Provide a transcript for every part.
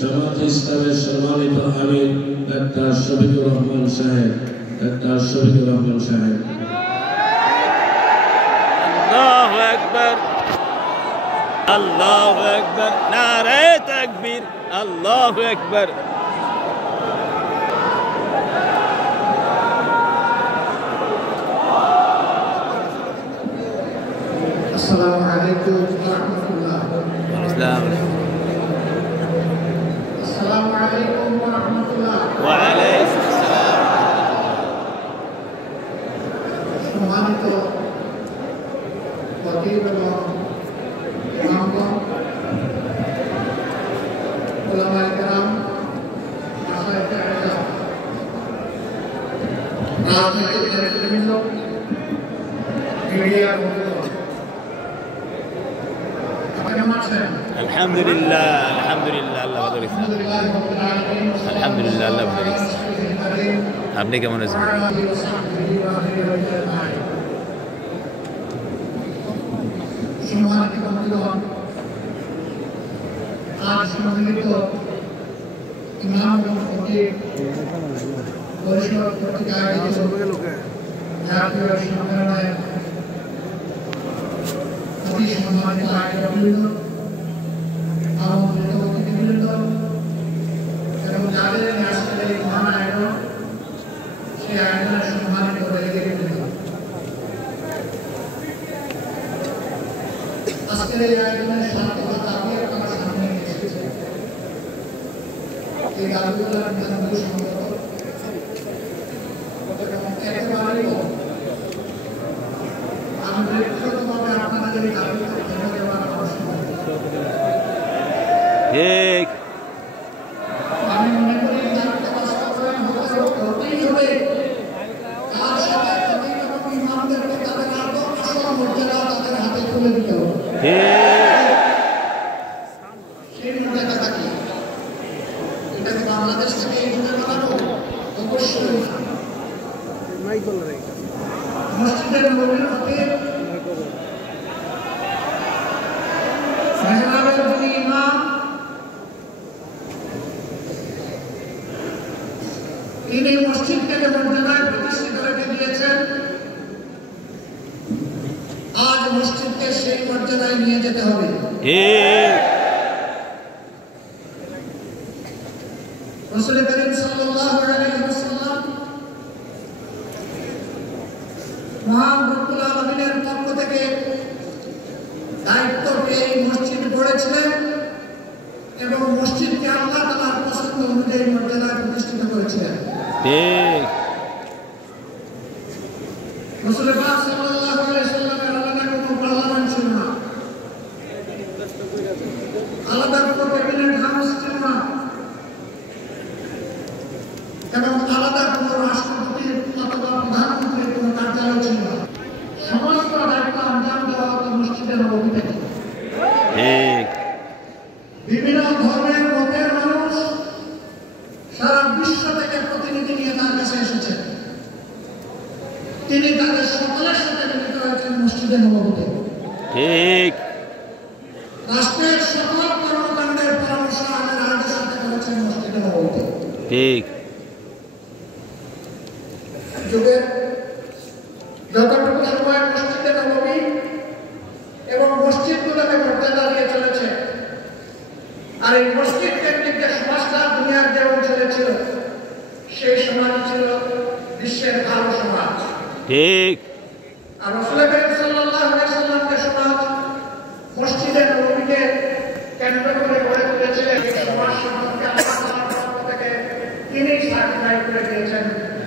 জামাত ইসলামের সম্মানিত আমির ডাক্তার শফিকুর রহমান সাহেব। আল্লাহু আকবার, আল্লাহু আকবার, নারে তাকবীর, আল্লাহু আকবার। আসসালামু আলাইকুম ওয়া রাহমাতুল্লাহ। আসসালামু আলাইকুম ওয়া রাহমাতুল্লাহ। ওয়া আলাইকুম আসসালাম। সম্মানিত খতিব এবং ইমামগণ, উলামায়ে কেরাম, মাশায়েখে আযম, রাজনৈতিক নেতৃবৃন্দ, মিডিয়া বন্ধুগণ, কেমন আছেন? আলহামদুলিল্লাহ, আলহামদুলিল্লাহ, আল্লাহ ভালো রেখেছেন। আলহামদুলিল্লাহ, আল্লাহ ভালো রেখেছেন। আপনি কেমন আছেন? সম্মানিত বন্ধুগণ, আজ সম্মিলিত ইমাম এবং খতিব পরিষদ কর্তৃক আয়োজিত জাতীয় সম্মেলনের অতি সম্মানিত আয়োজকবৃন্দ, আমন্ত্রিত অতিথিবৃন্দ এবং যাদের আজকের এই মহান আয়োজন, সেই আয়োজনের সম্মানিত ব্যক্তিবৃন্দ, আজকের এই আয়োজনের সার্থকতা দাবি আপনারা সামনে নিয়ে এসেছে। এই দাবিগুলোর বিধানগুলো সম্মত এবং একেবারেই আমি ব্যক্তিগতভাবে আপনাদের এই দাবিগুলো ধরে দেওয়ার প্রশ্ন ঠিক। আমি মনে করি দাবিটা বাস্তবায়ন হতেই হবে। তার সাথে খতিব এবং ইমামদেরকে তাদের আদর্শ মর্যাদা তাদের হাতে তুলে দিতে হবে। সেই মর্যাদাটা কি? এটা কি বাংলাদেশ থেকে এই যুগে বানাবো? অবশ্যই না। মসজিদের নবীর খতিব, মেহরাবের যিনি ইমাম, তিনি মসজিদকে যে মর্যাদায় প্রতিষ্ঠিত রেখে দিয়েছেন, আজ মসজিদকে সেই মর্যাদায় নিয়ে যেতে হবে। রাসূল করিম সাল্লাল্লাহু আলাইহি ওয়াসাল্লাম মহান রব্বুল আলামিনের পক্ষ থেকে দায়িত্ব পেয়ে মসজিদ গড়েছিলেন এবং মসজিদকে আল্লাহ তাআলার পছন্দ অনুযায়ী মর্যাদায় প্রতিষ্ঠিত করেছিলেন। রাসূল পাক সাল্লাল্লাহু আলাইহি ওয়াসাল্লামের আলাদা কোনো পার্লামেন্ট ছিল না, আলাদা কোনো ক্যাবিনেট হাউস ছিল না, এবং আলাদা কোনো রাষ্ট্রপতির অথবা প্রধানমন্ত্রীর কোনো কার্যালয় ছিল না। সমস্ত দায়িত্ব আঞ্জাম দেওয়া হতো মসজিদের নববী থেকে। বিভিন্ন ধর্মের মতের মানুষ সারা বিশ্ব থেকে প্রতিনিধি নিয়ে তার কাছে এসেছেন। তিনি তাদের সকলের সাথে মিলিত হয়েছেন মসজিদে নববীতে। রাষ্ট্রের সকল কর্মকাণ্ডের পরামর্শ আমাদের সাথে করেছেন মসজিদে নববীতে। যুগের যতটুকু সময় মসজিদে নববী এবং মসজিদগুলোকে মর্যাদা দিয়ে চলেছে, আর এই মসজিদ কেন্দ্রিক যে সমাজটা দুনিয়ার যে অঞ্চলে ছিল, সেই সমাজ ছিল বিশ্বের ভালো সমাজ। আর রাসূল করিম সাল্লাল্লাহু আলাইহি ওয়াসাল্লামকে সমাজ মসজিদে নববীকে কেন্দ্র করে গড়ে তুলেছিলেন। এই সমাজ সম্পর্কে আল্লাহ তাআলার পক্ষ থেকে তিনি সার্টিফাই করে দিয়েছেন,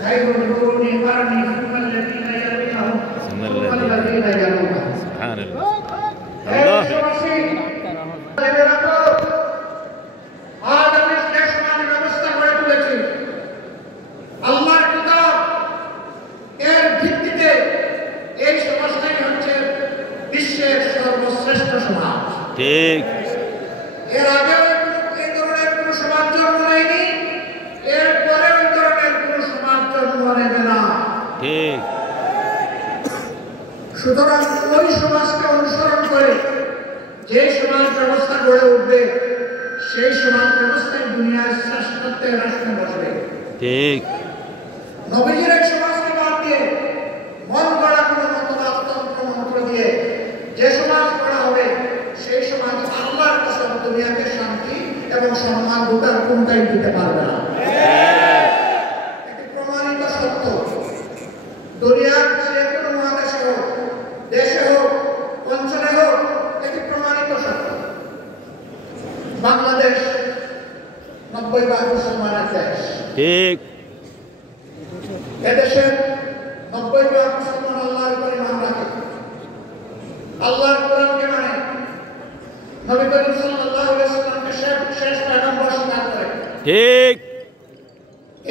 খায়রুল কুরুনি কারনি সুন্নাল্লাযীনা ইয়ালুনহুম সুন্নাল্লাযীনা ইয়ালুনহুম। সুবহানাল্লাহ। আল্লাহ জেনে রাখো, আজ আমি যে সমাজ ব্যবস্থা করে তুলেছি, আল্লাহর কিতাব এর ভিত্তিতে এই সমাজটাই হচ্ছে বিশ্বের সর্বশ্রেষ্ঠ সমাজ। এর আগে এই ধরনের কোন সমাজ জন্ম নেয়নি, এরপরে ওই ধরনের কোন সমাজ জন্ম নেবে না। সুতরাং ওই সমাজকে অনুসরণ করে যে সমাজ ব্যবস্থা গড়ে উঠবে, সেই সমাজ ব্যবস্থায় দুনিয়ার শ্রেষ্ঠত্বের রাষ্ট্র বসবে। ঠিক। নবীজির এক সমাজকে বাদ দিয়ে মন গড়া কোনো মতবাদ তন্ত্র মন্ত্র দিয়ে যে সমাজ গড়া হবে সেই সমাজ আল্লাহর কসম দুনিয়াকে শান্তি এবং সম্মান দুটার কোনটাই দিতে পারবে না। এটি প্রমাণিত সত্য। দুনিয়ার যে কোনো মহাদেশে হোক, দেশে হোক, অঞ্চলে হোক, এটি প্রমাণিত সত্য। বাংলাদেশ 90% মুসলমানের দেশ। ঠিক। এদেশের 90% মুসলমান আল্লাহর উপর ঈমান রাখে, আল্লাহর কোরআনকে মানে, নবী করিম সাল্লাল্লাহু আলাইহি ওয়াসাল্লামকে শেষ পয়গম্বর স্বীকার করে। ঠিক।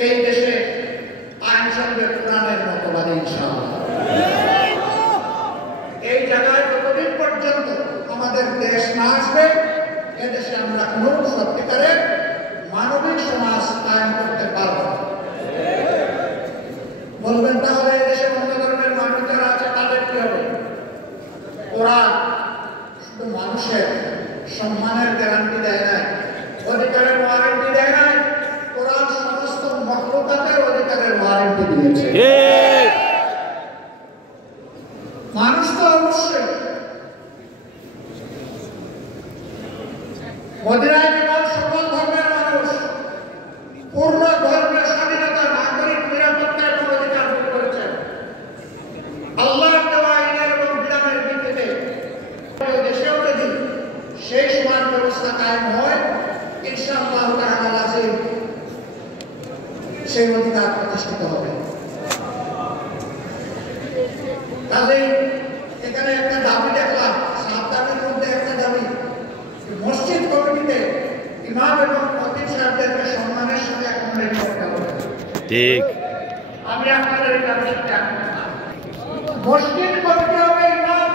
এই দেশে আইন চলবে কোরআনের মতবাদে ইনশাআল্লাহ। এই জায়গায় যতদিন পর্যন্ত আমাদের দেশ না আসবে এদেশে আমরা কোনো সত্যিকারের মানবিক সমাজ কায়েম করতে পারব না। বলবেন তাহলে এদেশে অন্য ধর্মের মানুষ যারা আছে তাদের কি হবে? কোরআন শুধু মানুষের সম্মানের গ্যারান্টি দেয় নাই, অধিকারের ওয়ারেন্টি দেয় নাই, কোরআন সমস্ত মখলুকাতের অধিকারের ওয়ারেন্টি দিয়েছে। মানুষ তো অবশ্যই মদিনায় জীবন সকল ধর্মের মানুষ পূর্ণ ধর্মের স্বাধীনতা, নাগরিক নিরাপত্তা এবং অধিকার ভোগ করেছেন। আল্লাহর দেওয়া আইনের এবং বিধানের ভিত্তিতে দেশেও যদি সেই সমাজ ব্যবস্থা কায়েম হয় ইনশাআল্লাহ তাআলা সেই অধিকার প্রতিষ্ঠিত হবে। কাজেই এখানে একটা দাবি দেখলাম, 7 দাবির মধ্যে একটা দাবি মসজিদ কমিটিতে ইমাম এবং খতিব সাহেবদেরকে সম্মানের সাথে অ্যাকোমোডেট করতে হবে। ঠিক। আমি আপনাদের এই দাবির সাথে একমত না। মসজিদ কমিটি হবে ইমাম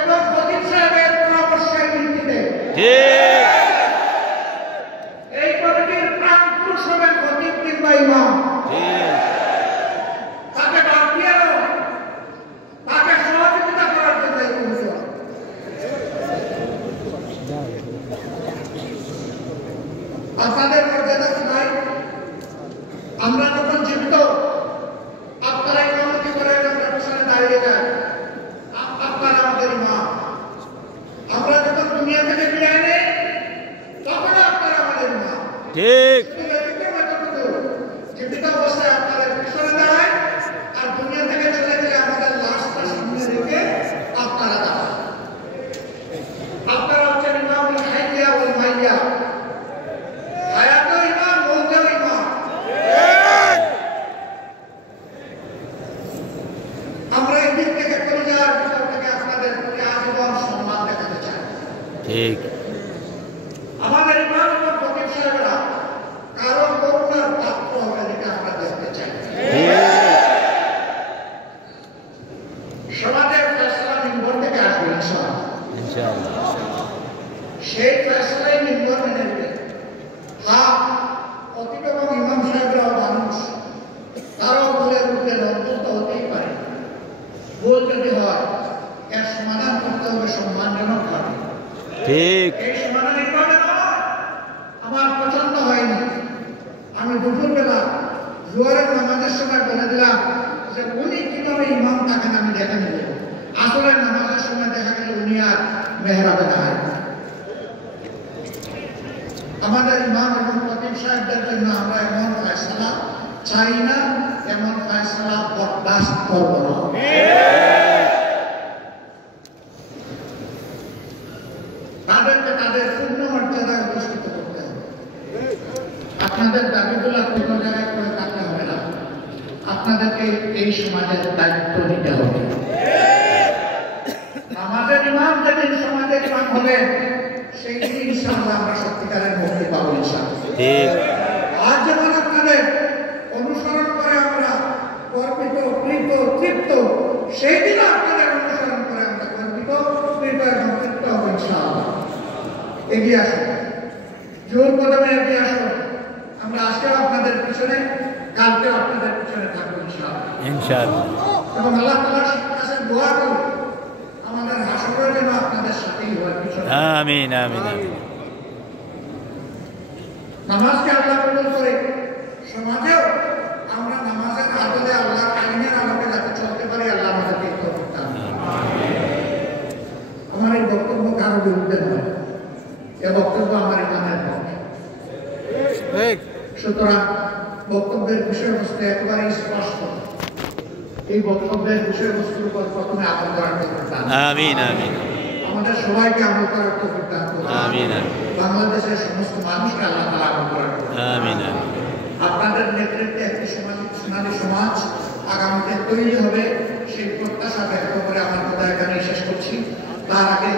এবং খতিব সাহেবের পরামর্শের ভিত্তিতে। ঠিক। এই কমিটির প্রাণ পুরুষ হবেন খতিব কিংবা ইমাম। তাকে বাদ দিয়ে তাকে সহযোগিতা করার জন্য এই কমিটি। আপনাদের মর্যাদা কি নাই? আমরা যখন জীবিত আপনারা ইমামতি করে আমরা পেছনে দাঁড়িয়ে যাই, আপনারা আমাদের ইমাম। আমরা যখন দুনিয়া থেকে বিদায় নেই তখন আপনারা আমাদের ইমাম। ঠিক। জীবিত অবস্থায় আপনাদের পিছনে দাঁড়ায় আর দুনিয়া থেকে চলে গেলে আমাদের লাশটা সামনে রেখে আপনারা দাঁড়ান। আপনারা হচ্ছেন ইমামুল হাইয়া ওয়াল মাইয়া। হায়াতেও ইমাম, মৌতেও ইমাম। আমরা এই দিক থেকে পরিবার ভিতর থেকে আপনাদের প্রতি আজীবন সম্মান দেখাতে চাই। ঠিক। আমাদের ইমাম এবং খতিব সাহেবরা কারো করুণার পাত্র হবে যেটা আমরা দেখতে চাই। সমাজের ফেসলা মিম্বর থেকে আসবে ইনশাআল্লাহ। সেই ফেসলাই মিম্বর মেনে নেবে। হ্যাঁ, খতিব এবং ইমাম সাহেবরাও মানুষ, কারো ভুলের উঠলে লজ্জিত হতেই পারে। ভুল যদি হয় এর সমাধান করতে হবে সম্মানজনক ভাবে। ঠিক। এই সমাধান এইভাবে নয়, আমার পছন্দ হয়নি, আমি দুপুরবেলা জোহরের নামাজের সময় বলে দিলাম যে উনি কিভাবে ইমাম থাকেন আমি দেখে নেব। আসরের নামাজের সময় দেখা গেল উনি আর মেহরাবে নাই। আমাদের ইমাম এবং খতিব সাহেবদের জন্য আমরা এমন ফয়সালা চাই না, এমন ফয়সালা বরদাস্ত করব না। তাদেরকে তাদের পূর্ণ মর্যাদায় প্রতিষ্ঠিত করতে হবে। আপনাদের দাবিগুলো কোনো জায়গায় করে থাকতে হবে না, আপনাদেরকে এই সমাজের দায়িত্ব নিতে হবে। আমাদের ইমাম যেদিন সমাজের ইমাম হবে সেই দিন ইনশাআল্লাহ আমরা সত্যিকারের মুক্তি পাবো ইনশাআল্লাহ। আজ যেমন আপনাদের অনুসরণ করে আমরা গর্বিত, কৃত, তৃপ্ত, সেই দিন আপনাদের অনুসরণ করে আমরা গর্বিত, কৃত এবং তৃপ্ত হবো ইনশাআল্লাহ। এগিয়ে আসুন, জোর কদমে এগিয়ে আসুন। আমরা আজকেও আপনাদের পিছনে, কালকেও আপনাদের পিছনে থাকবো ইনশাআল্লাহ। এবং আল্লাহ তাআলার কাছে দোয়া করুন আমাদের হাসরের যেন আপনাদের সাথেই হয় পিছনে। আমিন আমিন আমিন। নামাজকে আল্লাহ কবুল করে সমাজেও আমরা নামাজের আদলে আল্লাহ আইনের আলোকে যাতে চলতে পারি আল্লাহ আমাদেরকে তৌফিক দান করুন। আমার এই বক্তব্য কারো বিরুদ্ধে নয়, এ বক্তব্য আমার ইমানের পক্ষে। সুতরাং বক্তব্যের বিষয়বস্তু একেবারেই স্পষ্ট। এই বক্তব্যের বিষয়বস্তুর উপর প্রথমে আমল করার তৌফিক দান করুন। আমিন আমিন আমাদের সবাইকে আমল করার তৌফিক দান করুন। আমিন বাংলাদেশের সমস্ত মানুষকে আল্লাহ তাআলা আমল করার তৌফিক দান করুন। আমিন আমিন আপনাদের নেতৃত্বে একটি সোনালী সমাজ আগামীতে তৈরি হবে, সেই প্রত্যাশা ব্যক্ত করে আমার কথা এখানে শেষ করছি। তার আগে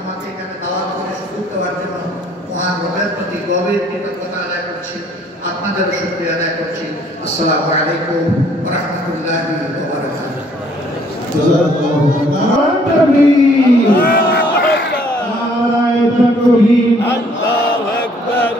আমাকে এখানে দাওয়াত করে সুযোগ দেওয়ার জন্য মহান রবের প্রতি গভীর কৃতজ্ঞতা আদায় করছি, আপনাদেরও শুকরিয়া আদায় করছি। আসসালামু আলাইকুম ওয়া রাহমাতুল্লাহি ওয়া বারাকাতুহু। আল্লাহু আকবার।